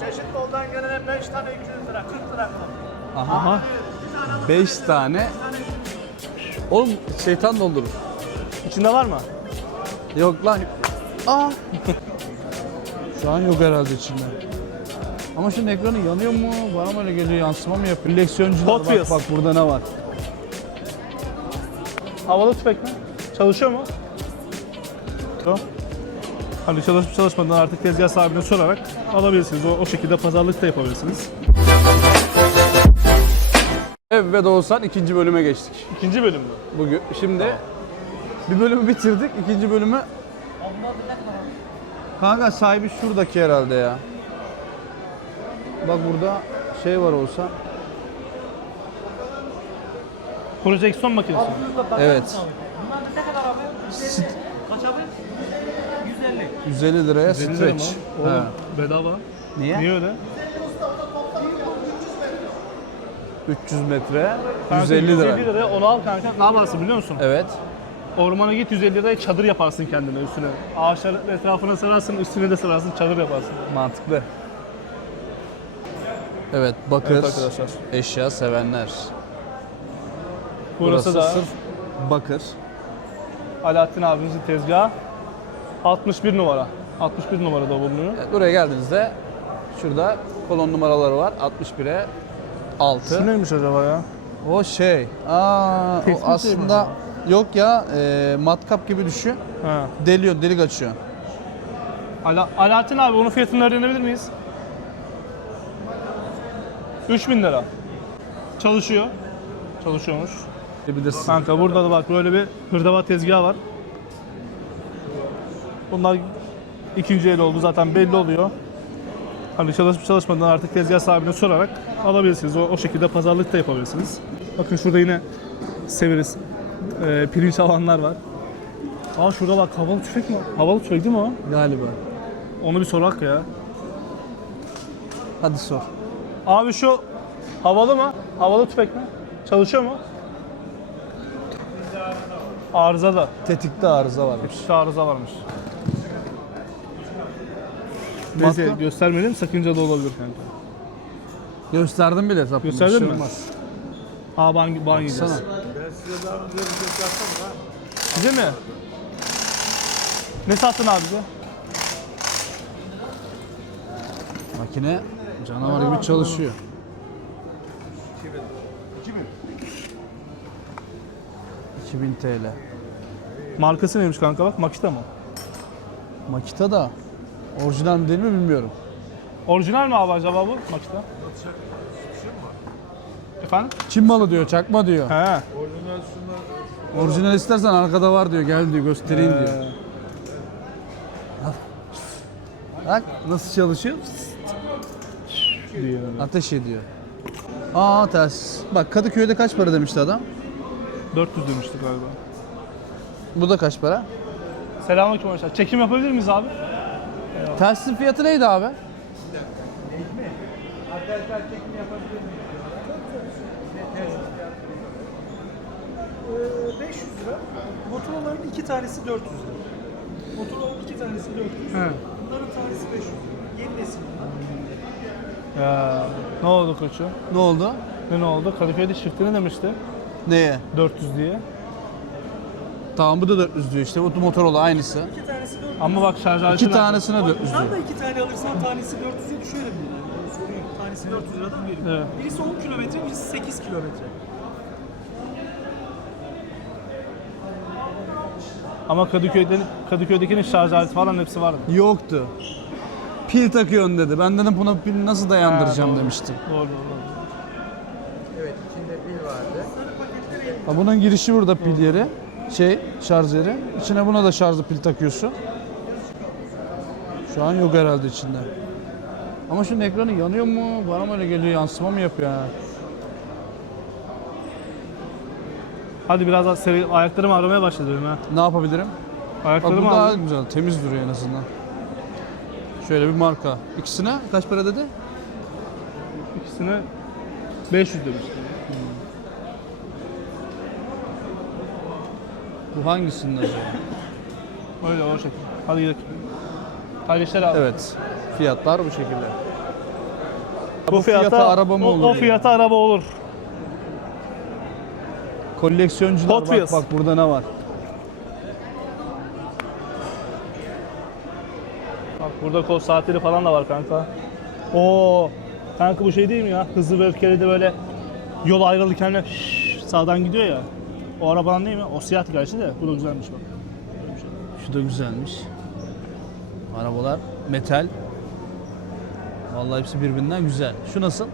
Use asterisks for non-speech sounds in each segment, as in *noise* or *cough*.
Çeşit boldan gelene 5 tane 200 lira, 40 lira. Aha. 5 tane. Oğlum şeytan doldurur. İçinde var mı? Yok lan. Aa. *laughs* Şu an yok herhalde içinde. Ama şunun ekranı yanıyor mu? Bana mı öyle geliyor? Yansıma mı yapıyor? Koleksiyoncular Hot bak Wheels. bak burada ne var? Havalı tüfek mi? Çalışıyor mu? Tamam. Hani çalışıp çalışmadan artık tezgah sahibine sorarak alabilirsiniz. O, o şekilde pazarlık da yapabilirsiniz. Evet Oğuzhan ikinci bölüme geçtik. İkinci bölüm mü? Bugün şimdi bir bölümü bitirdik. ikinci bölümü Kanka sahibi şuradaki herhalde ya. Bak burada şey var olsa. Projeksiyon makinesi. Evet. Bunlar ne kadar abi? Kaç abi? 150. 150 liraya 150 lira mı? stretch. Oğlum, He. bedava. Niye? Niye öyle? 300 metre Kanka 150 lira. 150 liraya onu al kanka. Ne yaparsın biliyor musun? Evet. Ormana git 150 liraya çadır yaparsın kendine üstüne. Ağaçların etrafına sararsın, üstüne de sararsın, çadır yaparsın. Mantıklı. Evet, bakır Evet arkadaşlar. eşya sevenler. Burası, da sırf bakır. Alaaddin abimizin tezgahı. 61 numara. 61 numarada bulunuyor. Evet, buraya geldiğinizde şurada kolon numaraları var. 61'e 6. Şu neymiş acaba ya? O şey. Aa, o Tespih aslında yok ya e, matkap gibi düşün. Ha. Deliyor, delik açıyor. Ala, Alaaddin abi onun fiyatını öğrenebilir miyiz? 3000 lira. Çalışıyor. Çalışıyormuş. Bilirsin. Kanka burada da bak böyle bir hırdavat tezgahı var. Bunlar ikinci el oldu zaten belli oluyor. Hani çalışıp çalışmadan artık tezgah sahibine sorarak alabilirsiniz. O, o şekilde pazarlık da yapabilirsiniz. Bakın şurada yine severiz. Ee, pirinç alanlar var. Aa şurada bak havalı tüfek mi? Havalı tüfek değil mi o? Galiba. Onu bir sorak ya. Hadi sor. Abi şu havalı mı? Havalı tüfek mi? Çalışıyor mu? Arıza da. Tetikte arıza varmış. İşte arıza varmış. Neyse Matka? göstermeyelim sakınca da olabilir kanka. Gösterdim bile tabii. Gösterdin bir şey mi? olmaz. Aa ban, ban yiyeceğiz. Sana. Size mi? Ne sattın abi bize? Makine canavar gibi çalışıyor. 2000 TL. Markası neymiş kanka bak Makita mı? Makita da orijinal mi değil mi bilmiyorum. Orijinal mi abi acaba bu Makita? Efendim? Çin malı diyor, çakma diyor. He. Orijinal istersen arkada var diyor, gel diyor, göstereyim diyor. Bak nasıl çalışıyor? diyor. Ateş ediyor. Aa ters. Bak Kadıköy'de kaç para demişti adam? 400 demiştik galiba. Bu da kaç para? Selamünaleyküm arkadaşlar. Çekim yapabilir miyiz abi? Telsin fiyatı neydi abi? Ee, 500 lira. Motorların iki tanesi 400 lira. Motorların iki tanesi 400 lira. Bunların tanesi 500 lira. Yeni nesil bunlar. Ya. Ne oldu koçum? Ne oldu? Ne, ne oldu? Kadıköy'de çiftine demişti. Neye? 400 diye. Tamam bu da 400 diyor işte. Bu Motorola aynısı. İki tanesi 400 Ama bak şarj aleti İki tanesine Bak, 400 Bundan diyor. da iki tane alırsan tanesi 400'e düşerim yani. Yani sorun yok. Tanesi 400 liradan veririm. Evet. Birisi 10 kilometre, birisi 8 kilometre. Ama Kadıköy'de Kadıköy'dekinin şarj aleti falan hepsi vardı. Yoktu. Pil takıyorsun dedi. Ben dedim buna pil nasıl dayandıracağım Ha, doğru. demiştim. Doğru doğru. Ha, bunun girişi burada pil yeri. Şey, şarj yeri. İçine buna da şarjlı pil takıyorsun. Şu an yok herhalde içinde. Ama şunun ekranı yanıyor mu? Bana mı öyle geliyor? Yansıma mı yapıyor ha? Hadi biraz daha seri, ayaklarımı aramaya başladım ha. Ne yapabilirim? Bak bu daha güzel. Temiz duruyor en azından. Şöyle bir marka. İkisine kaç para dedi? İkisine 500 demiştim. Bu hangisinin acaba? Öyle o şekilde. Hadi gidelim. Kardeşler abi. Evet. Fiyatlar bu şekilde. Bu fiyata araba mı o, olur O ya? fiyata araba olur. Koleksiyoncular Hot bak Wheels. bak burada ne var. Bak burada kol saatleri falan da var kanka. Oo, kanka bu şey değil mi ya? Hızlı ve öfkeli de böyle yol ayrılırken de sağdan gidiyor ya. O arabanın değil mi? O siyah gerçi de. Bu da güzelmiş bak. Şu da güzelmiş. Arabalar metal. Vallahi hepsi birbirinden güzel. Şu nasıl?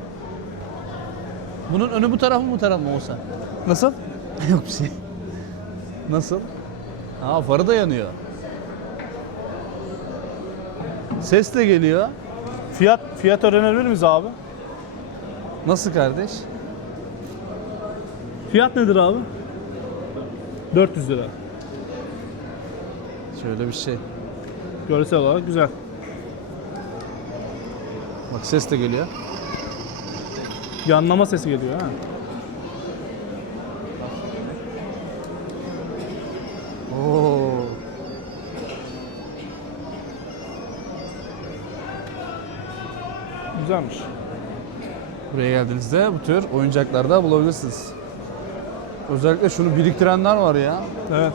Bunun önü bu taraf mı bu taraf mı olsa? Nasıl? *laughs* Yok bir şey. Nasıl? Aa farı da yanıyor. Ses de geliyor. Fiyat fiyat öğrenebilir miyiz abi? Nasıl kardeş? Fiyat nedir abi? 400 lira. Şöyle bir şey. Görsel olarak güzel. Bak ses de geliyor. Yanlama sesi geliyor ha. Oo. Güzelmiş. Buraya geldiğinizde bu tür oyuncaklar da bulabilirsiniz. Özellikle şunu biriktirenler var ya. Evet.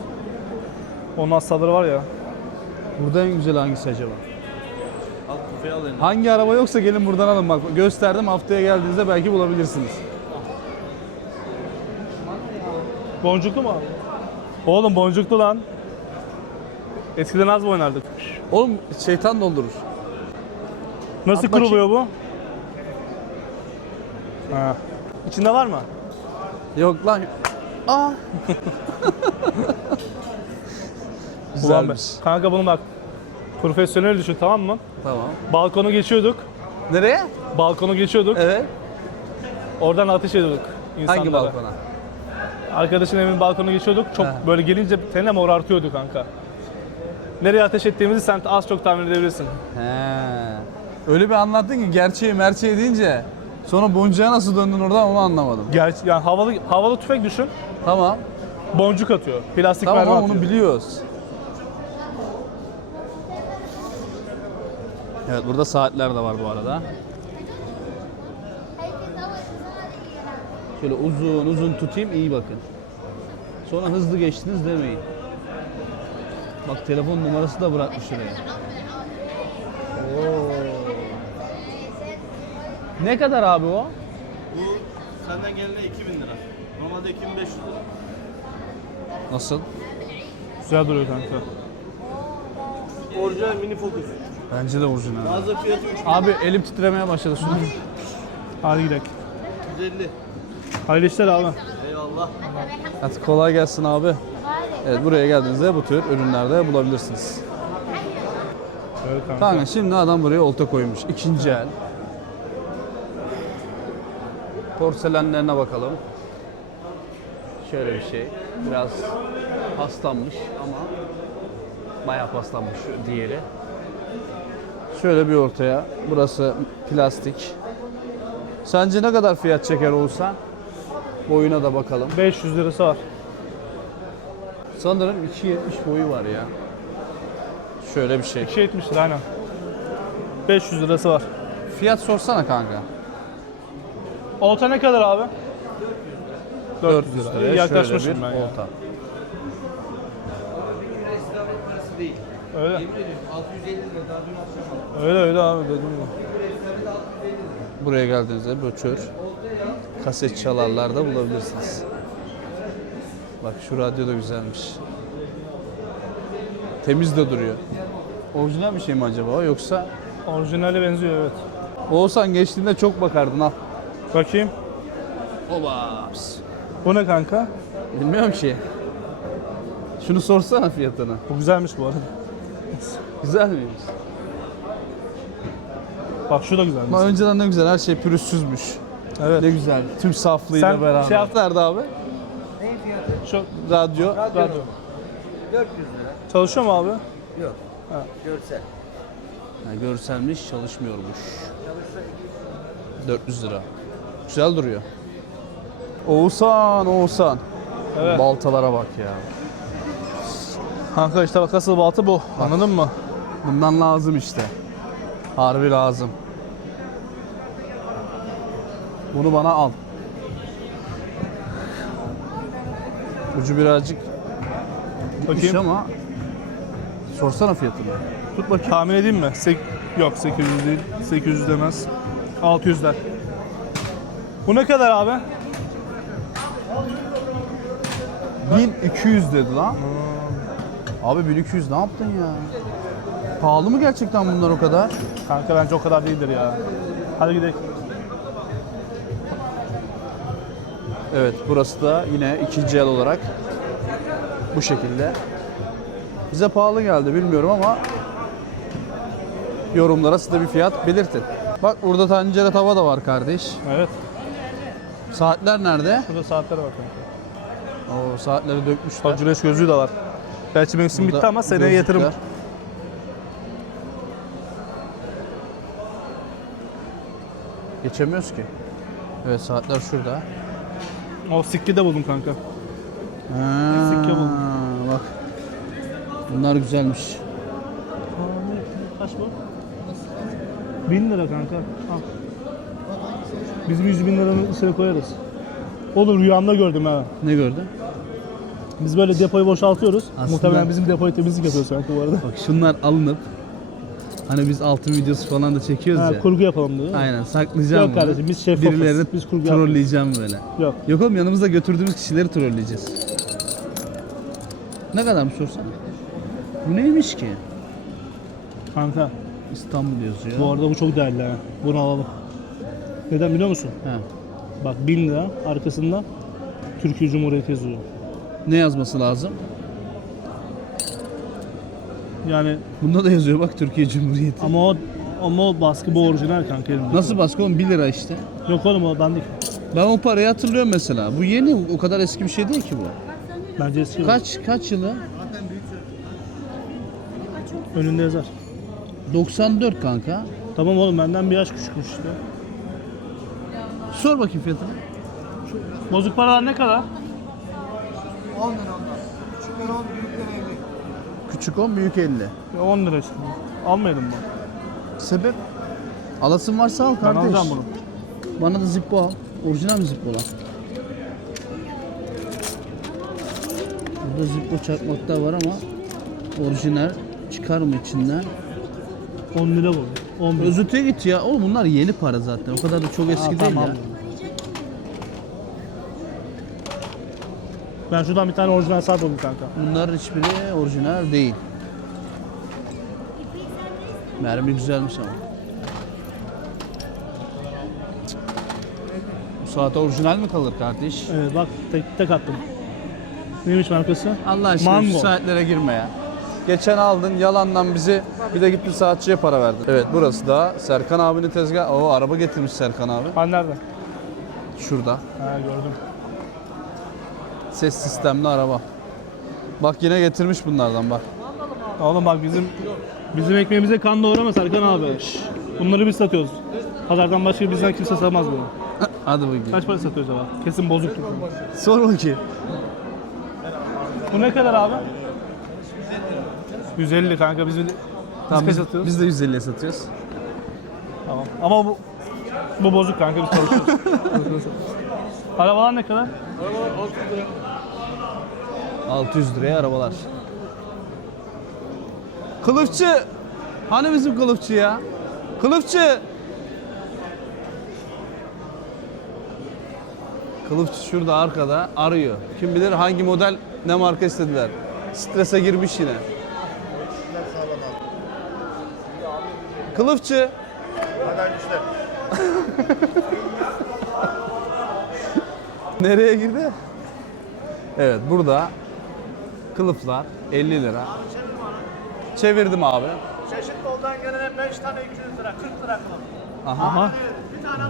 Onun hastaları var ya. Burada en güzel hangisi acaba? Hangi araba yoksa gelin buradan alın bak. Gösterdim haftaya geldiğinizde belki bulabilirsiniz. Boncuklu mu abi? Oğlum boncuklu lan. Eskiden az mı oynardık? Oğlum şeytan doldurur. Nasıl At bakayım. kuruluyor bu? Ha. İçinde var mı? Yok lan. Aa. *laughs* Ulan be. Güzelmiş. Kanka bunu bak. Profesyonel düşün tamam mı? Tamam. Balkonu geçiyorduk. Nereye? Balkonu geçiyorduk. Evet. Oradan ateş ediyorduk insanlara. Hangi balkona? Arkadaşın evinin balkonu geçiyorduk. Çok Ha. böyle gelince tenine morartıyordu kanka. Nereye ateş ettiğimizi sen az çok tahmin edebilirsin. He. Öyle bir anlattın ki gerçeği merçeği deyince sonra boncuğa nasıl döndün oradan onu anlamadım. Gerçi yani havalı havalı tüfek düşün. Tamam. Boncuk atıyor. Plastik Tamam mermi ama atıyor. onu biliyoruz. Evet burada saatler de var bu arada. Şöyle uzun uzun tutayım iyi bakın. Sonra hızlı geçtiniz demeyin. Bak telefon numarası da bırakmış şuraya. Oo. Ne kadar abi o? Bu senden gelene 2000 lira. Normalde 2500 lira. Nasıl? Güzel duruyor kanka. Orijinal mini Focus. Bence de orijinal. Mağaza fiyatı 3000 Abi elim titremeye başladı şunu. Hadi gidelim. 150. Hayırlı işler abi. Eyvallah. Hadi kolay gelsin abi. Evet buraya geldiğinizde bu tür ürünlerde bulabilirsiniz. Evet kanka. Kanka şimdi adam buraya olta koymuş. İkinci el. Porselenlerine bakalım. Şöyle bir şey. Biraz paslanmış ama bayağı paslanmış diğeri. Şöyle bir ortaya. Burası plastik. Sence ne kadar fiyat çeker olsa? Boyuna da bakalım. 500 lirası var. Sanırım 2.70 boyu var ya. Şöyle bir şey. 270 lira aynen. 500 lirası var. Fiyat sorsana kanka. Olta ne kadar abi? 400 lira. liraya yaklaşmışım ben ya. olta. Öyle. Öyle öyle abi dedim ya. Buraya geldiğinizde böçör, kaset çalarlar da bulabilirsiniz. Bak şu radyo da güzelmiş. Temiz de duruyor. Orijinal bir şey mi acaba yoksa? Orijinale benziyor evet. Oğuzhan geçtiğinde çok bakardın al. Bakayım. Oba. Bu ne kanka? Bilmiyorum ki. Şunu sorsana fiyatını. Bu güzelmiş bu arada. Güzel miymiş? Bak şu da güzelmiş. Ama önceden ne güzel her şey pürüzsüzmüş. Evet. Ne güzel. Tüm saflığıyla Sen beraber. şey yap- nerede abi? Şu Radyo. radyo. 400 lira. Çalışıyor mu abi? Yok. Görsel. Ha, görselmiş, çalışmıyormuş. 400 lira. Güzel duruyor. Oğuzhan, Oğuzhan. Evet. Baltalara bak ya. Kanka işte bak asıl baltı bu. Anladın mı? Bundan lazım işte. Harbi lazım. Bunu bana al. Ucu birazcık gitmiş Bakayım. ama sorsana fiyatını. Tut bakayım. Tahmin edeyim mi? Sek Yok 800 değil. 800 demez. 600 der. Bu ne kadar abi? 1200 dedi lan. Abi 1200 ne yaptın ya? Pahalı mı gerçekten bunlar o kadar? Kanka bence o kadar değildir ya. Hadi gidelim. Evet burası da yine ikinci el olarak bu şekilde. Bize pahalı geldi bilmiyorum ama yorumlara size bir fiyat belirtin. Bak burada tencere tava da var kardeş. Evet. Saatler nerede? Burada saatlere bakın. O saatleri dökmüşler. Bak güneş gözlüğü de var. Gerçi mevsim Burada bitti ama seneye yatırım. Geçemiyoruz ki. Evet saatler şurada. O sikki de buldum kanka. Ha, Sikke buldum. bak. Bunlar güzelmiş. Kaç bu? 1000 lira kanka. Al. Biz bir 100 bin liranın içine koyarız. Olur rüyamda gördüm ha. Ne gördün? Biz böyle depoyu boşaltıyoruz. Aslında- Muhtemelen bizim depoyu temizlik yapıyoruz kanka bu arada. Bak şunlar alınıp hani biz altın videosu falan da çekiyoruz Ha, ya. kurgu yapalım diyor. Aynen saklayacağım Yok bunu. kardeşim, biz şeffafız. Birilerini Biz kurgu trolleyeceğim böyle. Yok. Yok oğlum yanımızda götürdüğümüz kişileri trolleyeceğiz. Ne kadar mı sorsan? Bu neymiş ki? Kanka İstanbul yazıyor. bu arada bu çok değerli ha. Bunu alalım. Neden biliyor musun? He. Bak 1000 lira arkasında Türkiye Cumhuriyeti yazıyor. Ne yazması lazım? Yani Bunda da yazıyor bak Türkiye Cumhuriyeti. ama o ama o baskı bu orijinal kanka elimde. Nasıl baskı oğlum 1 lira işte. Yok oğlum o dandik. Ben o parayı hatırlıyorum mesela. Bu yeni o kadar eski bir şey değil ki bu. Bence eski. Kaç kaç yılı? Önünde yazar. 94 kanka. Tamam oğlum benden bir yaş küçükmüş işte. Sor bakayım fiyatını. Bozuk paralar ne kadar? 10 lira onlar. Küçükler 10, büyükler 50. Küçük 10 büyük 50. Ya 10 lira işte. Almayalım mı? Sebep? Alasın varsa al Ben kardeş. alacağım bunu. Bana da Zippo al. Orijinal mi Zippo lan? Burada Zippo çakmakta var ama orijinal çıkar mı içinden? 10 lira bu. 10 lira. Özütüye git ya. Oğlum bunlar yeni para zaten. O kadar da çok eski Aa, değil tamam. ya. Ben şuradan bir tane orijinal saat buldum kanka. Bunların hiçbiri orijinal değil. Mermi güzelmiş ama. Bu saate orijinal mi kalır kardeş? Evet bak tek tek attım. Neymiş markası? Allah aşkına Mango. şu saatlere girme ya. Geçen aldın yalandan bizi bir de gittin saatçiye para verdin. Evet burası da Serkan abinin tezgahı. Oo araba getirmiş Serkan abi. Ben nerede? Şurada. Ha gördüm. Ses sistemli araba. Bak yine getirmiş bunlardan bak. Oğlum bak bizim bizim ekmeğimize kan doğrama Serkan abi. Şşş. Bunları biz satıyoruz. Pazardan başka bizden kimse satmaz bunu. *clears throat* Hadi bakayım. Kaç para satıyor acaba? Kesin bozuktur. Sor bakayım. Bu ne kadar abi? 150 kanka bizim biz Tamam, kaç biz, satıyoruz? biz de 150'ye satıyoruz. Tamam. Ama bu bu bozuk kanka biz çalışıyoruz. *laughs* Arabalar ne kadar? 600 liraya arabalar. Kılıfçı! Hani bizim kılıfçı ya? Kılıfçı! Kılıfçı şurada arkada arıyor. Kim bilir hangi model ne marka istediler. Strese girmiş yine. Kılıfçı! *laughs* Nereye girdi? Evet burada kılıflar 50 lira. Çevirdim abi. Çeşit boldan gelene 5 tane 200 lira, 40 lira kalır. Aha.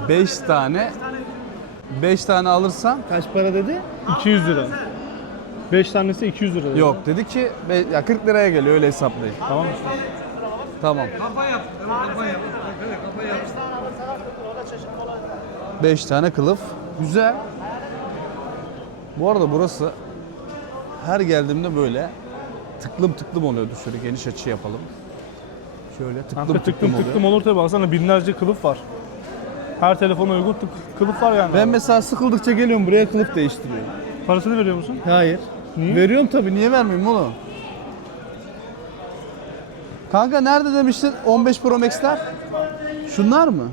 5 tane 5 tane alırsam kaç para dedi? 200 lira. 5 tanesi 200 lira. dedi. Yok dedi ki be- ya 40 liraya geliyor öyle hesaplayın. Tamam işte. Tamam. Kafa yap. Kafa yap. Kafa yap. 5 tane kılıf. Güzel. Bu arada burası her geldiğimde böyle tıklım tıklım oluyordu. Şöyle geniş açı yapalım. Şöyle tıklım Kanka tıklım, tıklım oluyor. tıklım olur tabi baksana binlerce kılıf var. Her telefona uygun tık- kılıf var yani. Ben mesela sıkıldıkça geliyorum buraya kılıf değiştiriyorum. Parasını veriyor musun? Hayır. Niye? Veriyorum tabii. Niye vermeyeyim oğlum? Kanka nerede demiştin 15 Pro Max'ler? Şunlar mı?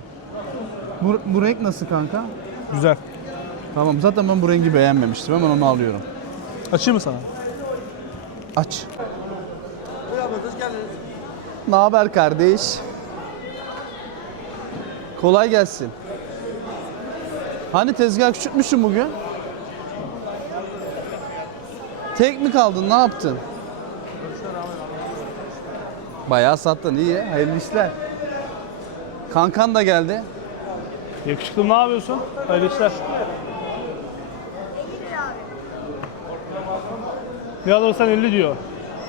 Bu, bu renk nasıl kanka? Güzel. Tamam zaten ben bu rengi beğenmemiştim. Hemen onu alıyorum. Açayım mı sana? Aç. Ne haber kardeş? Kolay gelsin. Hani tezgah küçültmüşsün bugün? Tek mi kaldın? Ne yaptın? Bayağı sattın. iyi. Hayırlı işler. Kankan da geldi. Yakışıklı ne yapıyorsun? Hayırlı işler. Ne alırsan 50 diyor.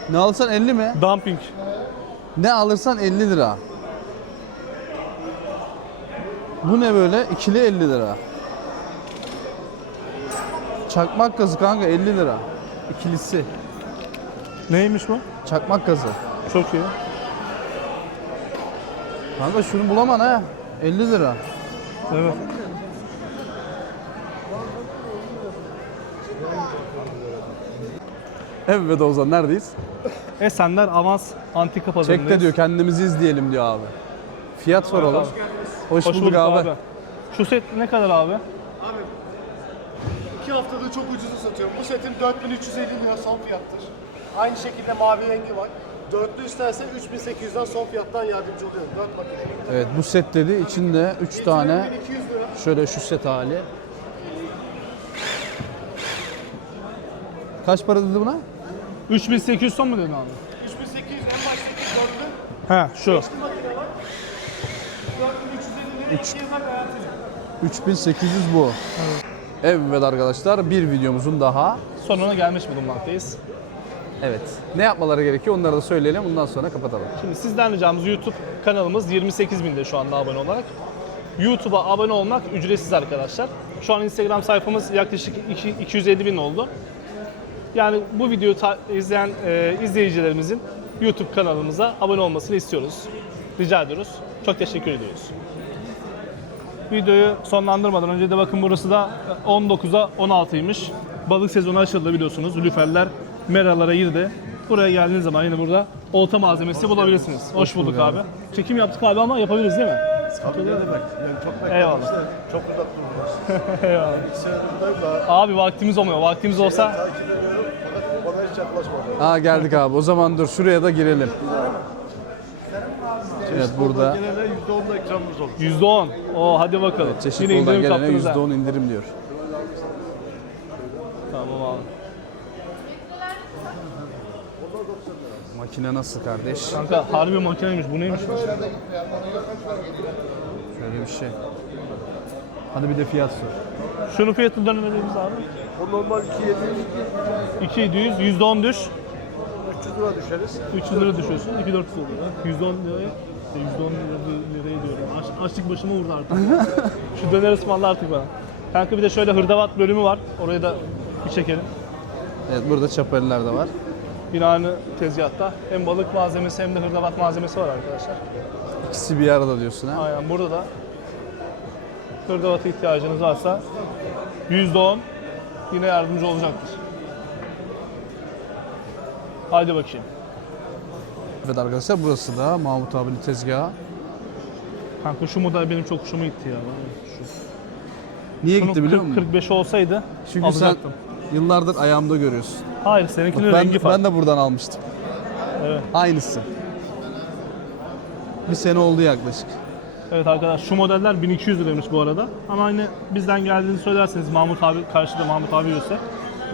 Ne alırsan 50 mi? Dumping. Ne alırsan 50 lira. Bu ne böyle? İkili 50 lira. Çakmak gazı kanka 50 lira. İkilisi. Neymiş bu? Çakmak gazı. Çok iyi. Kanka şunu bulaman ha. 50 lira. Evet. Evet Ozan neredeyiz? Esenler Avans Antika Pazarı'ndayız. Çekte diyor kendimizi izleyelim diyor abi. Fiyat soralım. Hoş, Hoş bulduk, abi. Şu set ne kadar abi? İki haftadır çok ucuza satıyorum. Bu setin 4350 lira son fiyattır. Aynı şekilde mavi rengi var. Dörtlü istersen 3800'den son fiyattan yardımcı oluyorum. Dört makine. Evet bu set dedi içinde 3 tane 1200 lira. şöyle şu set hali. Kaç para dedi buna? 3800 son mu dedin abi? 3800 en baştaki dörtlü. He şu. makine var. 4350 lira iki yılda garanti. 3800 bu. Evet arkadaşlar bir videomuzun daha. Sonuna gelmiş bulunmaktayız. Evet. Ne yapmaları gerekiyor onları da söyleyelim. Bundan sonra kapatalım. Şimdi sizden ricamız YouTube kanalımız 28 binde şu anda abone olarak. YouTube'a abone olmak ücretsiz arkadaşlar. Şu an Instagram sayfamız yaklaşık iki- 250 bin oldu. Yani bu videoyu ta- izleyen e, izleyicilerimizin YouTube kanalımıza abone olmasını istiyoruz. Rica ediyoruz. Çok teşekkür ediyoruz. Videoyu sonlandırmadan önce de bakın burası da 19'a 16'ymış. Balık sezonu açıldı biliyorsunuz. Lüferler meralara girdi. Buraya geldiğiniz zaman yine burada olta malzemesi bulabilirsiniz. Hoş, bulduk abi. Çekim yaptık abi ama yapabiliriz değil mi? Sıkıntı yok. Eyvallah. Çok uzak durmuyoruz. *laughs* Eyvallah. İki senedir buradayım da Abi vaktimiz olmuyor. Vaktimiz olsa takip hiç yaklaşmadı. Aa geldik abi. O zaman dur şuraya da girelim. Evet burada Genelde %10 da ikramımız olur. %10. Oo hadi bakalım. çeşit Yine indirim gelene kaptınız ha. %10 indirim diyor. Tamam abi. Makine nasıl kardeş? Kanka harbi makineymiş. Bu neymiş? Şöyle bir şey. Hadi bir de fiyat sor. Şunun fiyatını dönemediğimiz abi. O normal 2700 2700, %10 düş. 300 lira düşeriz. 300 lira düşüyorsun. 2400 oluyor. 110 liraya, e, 110 lira, liraya diyorum. Aç, açlık başıma vurdu artık. *laughs* Şu döner ısmarla artık bana. Kanka bir de şöyle hırdavat bölümü var. Orayı da bir çekelim. Evet burada çapariler de var. Yine aynı tezgahta. Hem balık malzemesi hem de hırdavat malzemesi var arkadaşlar. İkisi bir arada diyorsun ha. Aynen burada da hırdavata ihtiyacınız varsa %10 yine yardımcı olacaktır. Haydi bakayım. Evet arkadaşlar burası da Mahmut abinin tezgahı. Kanka şu model benim çok hoşuma gitti ya. Şu. Niye Bunun gitti biliyor 40, musun? 45 olsaydı Çünkü alacaktım. sen yıllardır ayağımda görüyorsun. Hayır seninkinin Ben, rengi farklı. ben de buradan almıştım. Evet. Aynısı. Bir sene oldu yaklaşık. Evet arkadaş şu modeller 1200 liraymış bu arada. Ama aynı bizden geldiğini söylerseniz Mahmut abi karşıda Mahmut abi yoksa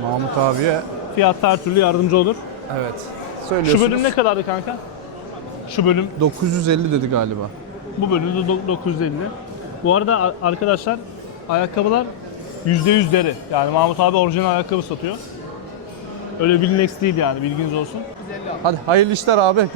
Mahmut abiye fiyatta her türlü yardımcı olur. evet. Şu Söylüyorsunuz. bölüm ne kadardı kanka? Şu bölüm 950 dedi galiba. Bu bölümde do- 950. Bu arada a- arkadaşlar ayakkabılar %100 deri. Yani Mahmut abi orijinal ayakkabı satıyor. Öyle Villex değil yani bilginiz olsun. Hadi hayırlı işler abi.